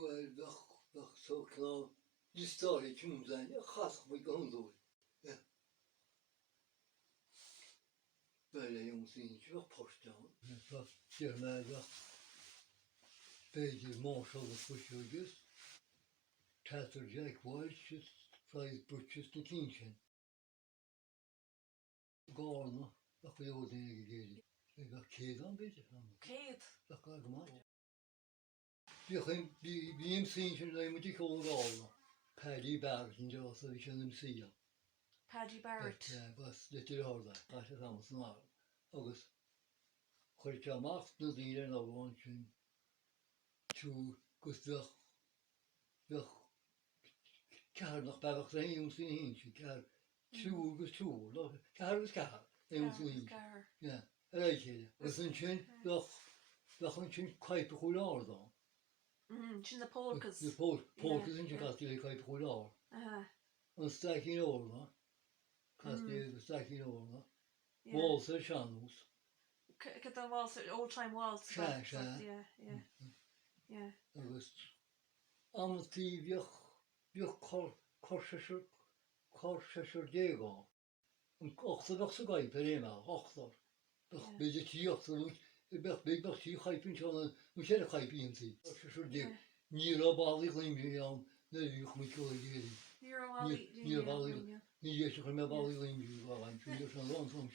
Well, dat zo klaar. Die story toen zijn, gaat met gondel. Ja. Bij de jongens die je post dan. Dat je mij dat beetje marshal de pusjes. Tater Jack Walsh's fried butchers de kindje. Garna, dat je ook dingen gegeven. Ik dacht, keer dan beetje van. Keet. Dat kan ik maken. Die MC dan moet ik al gaan. Paddy Barrett en zo, zo ik kan hem zien. Paddy Barrett. Ja, was dit er al dat. Dat is allemaal snel. August. Goed, je mag nog niet en dan want je toe goed weg. Nog bij wat zijn jongens in eentje. Toe. Kar. Ja, weet je. We zijn geen we gaan geen kwijt goed al dan. Chin de polkas. De polkas zijn je gaat die kwijt goed al. Een stek in orde. Gaat die stek in orde. Waltz er channels. Ik heb dan waltz, old time waltz. Ja. Dat was aan die weer korsesser dego. Een achter zo ga je per eenmaal achter. Dat beetje die achter ik ben die ga je pinchen moet je ga je pinchen. Korsesser dego. Niet al die limben aan. Nee, je moet wel hier. Niet al die. Niet je met al die limben gaan. Je van langzaam.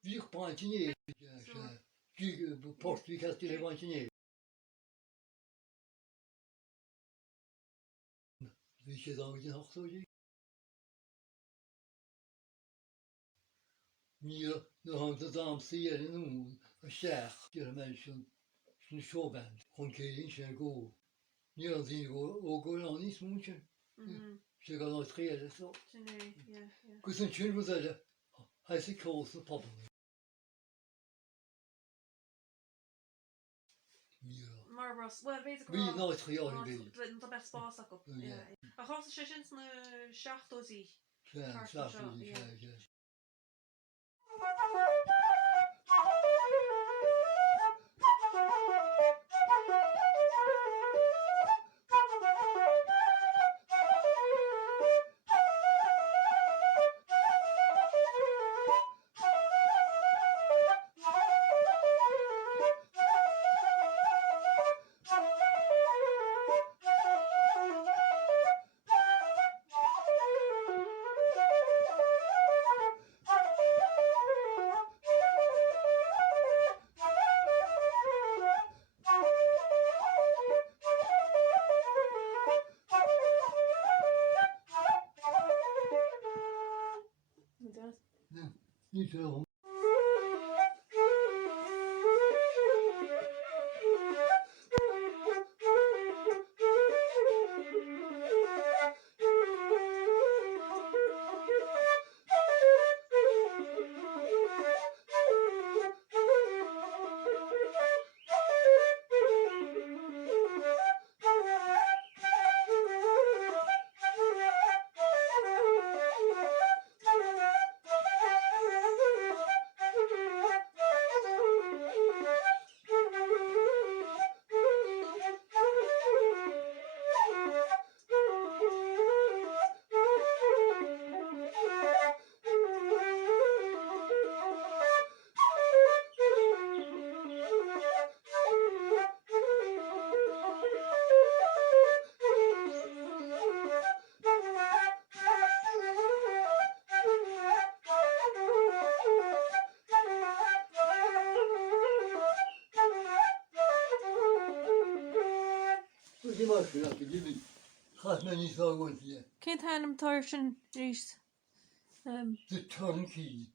Wie paantje niet. Ja. Die post wie gaat die paantje niet. Weet je dan wat je nog zo ziet? Hier, dan hangt het aan hier in de moon. Een sjaag, die mensen, een showband. Gewoon keer in go. Niet als die ook aan iets moetje. Ze gaan nooit schelen zo. Ja. Dus een tune was dat. Hij zit koos de poppen. Ja. Marvelous. Well, basically. Wie nooit gejaagd ben. Dat best spaas op. Ja. A chos is sinds na 6 Ja, ja. Niet zo. Kent hanam tarsin rís. The turnkey.